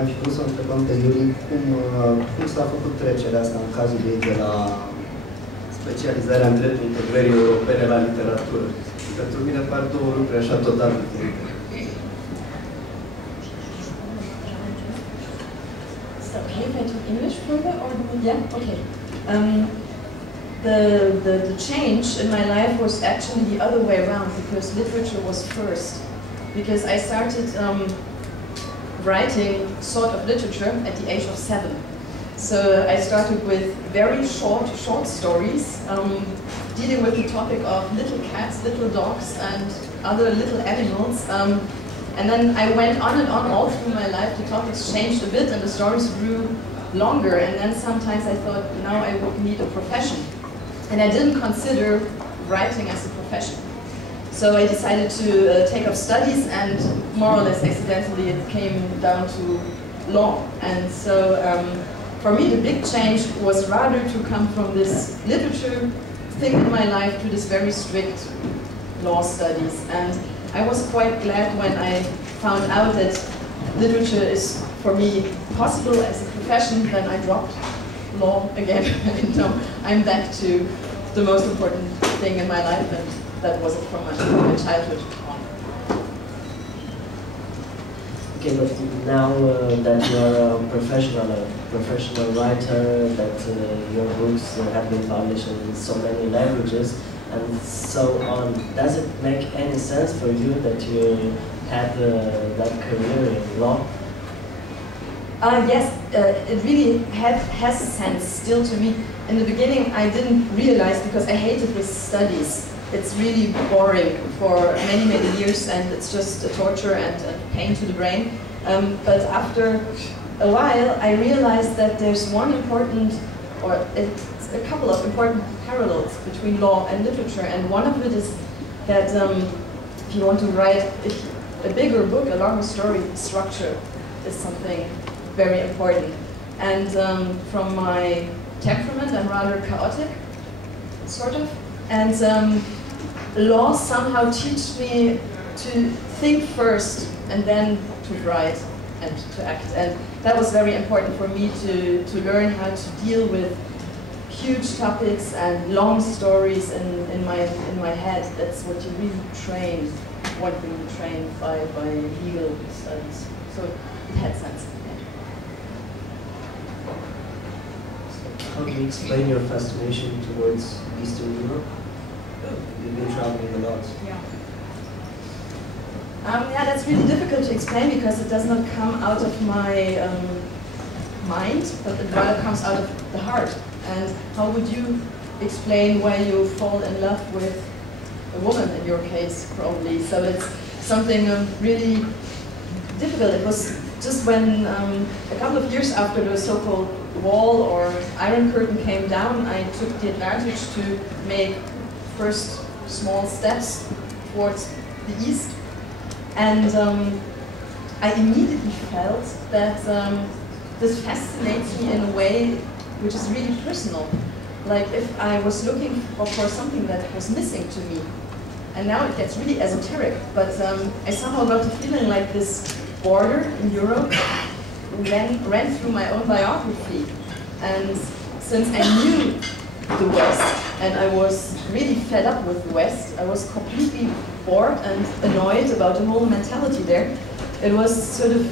am fi vrut să întrebăm pe Juli cum s-a făcut trecerea asta în cazul ei de la specializarea în dreptul integrării europene la literatură. Pentru mine par două lucruri așa total diferite. Okay, if I talk English further, or yeah, okay. The change in my life was actually the other way around, because literature was first. Because I started writing sort of literature at the age of 7. So I started with very short stories, dealing with the topic of little cats, little dogs, and other little animals. And then I went on and on all through my life. The topics changed a bit and the stories grew longer. And then sometimes I thought, now I would need a profession. And I didn't consider writing as a profession. So I decided to take up studies, and more or less accidentally it came down to law. And so for me the big change was rather to come from this literature thing in my life to this very strict law studies. And I was quite glad when I found out that literature is for me possible as a profession. Then I dropped law again. And now I'm back to the most important thing in my life, and that was it from my childhood on. Okay, but now that you are a professional writer, that your books have been published in so many languages and so on, does it make any sense for you that you had that career in law? Yes, it really has sense still to me. In the beginning I didn't realize, because I hated this studies. It's really boring for many years, and it's just a torture and a pain to the brain. But after a while I realized that there's one important, or it's a couple of important parallels between law and literature, and one of it is that if you want to write a bigger book, a longer story, structure is something very important. And from my temperament, I'm rather chaotic, sort of, and law somehow teaches me to think first and then to write and to act. And that was very important for me to learn how to deal with huge topics and long stories in my head. That's what you really train, what you train by legal studies. So it had sense. How do you explain your fascination towards Eastern Europe? You've been traveling a lot. Yeah, that's really difficult to explain, because it does not come out of my mind, but it rather comes out of the heart. And how would you explain why you fall in love with a woman in your case, probably? So it's something really difficult. It was just when a couple of years after the so-called wall or Iron Curtain came down, I took the advantage to make first small steps towards the east. And I immediately felt that this fascinates me in a way which is really personal. Like if I was looking for something that was missing to me. And now it gets really esoteric, but I somehow got the feeling like this border in Europe ran through my own biography. And since I knew the West, and I was really fed up with the West, I was completely bored and annoyed about the whole mentality there. It was sort of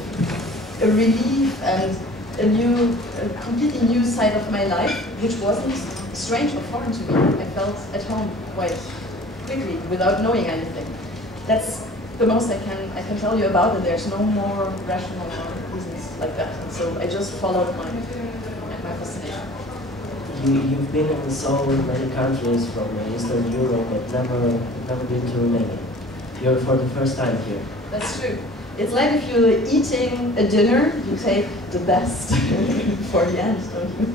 a relief and a completely new side of my life, which wasn't strange or foreign to me. I felt at home quite quickly, without knowing anything. That's the most I can tell you about it. There's no more rational reasons like that. And so I just followed my fascination. You've been in so many countries from Eastern Europe, but never been to Romania. You're for the first time here. That's true. It's like if you're eating a dinner, you take the best for the end, don't you?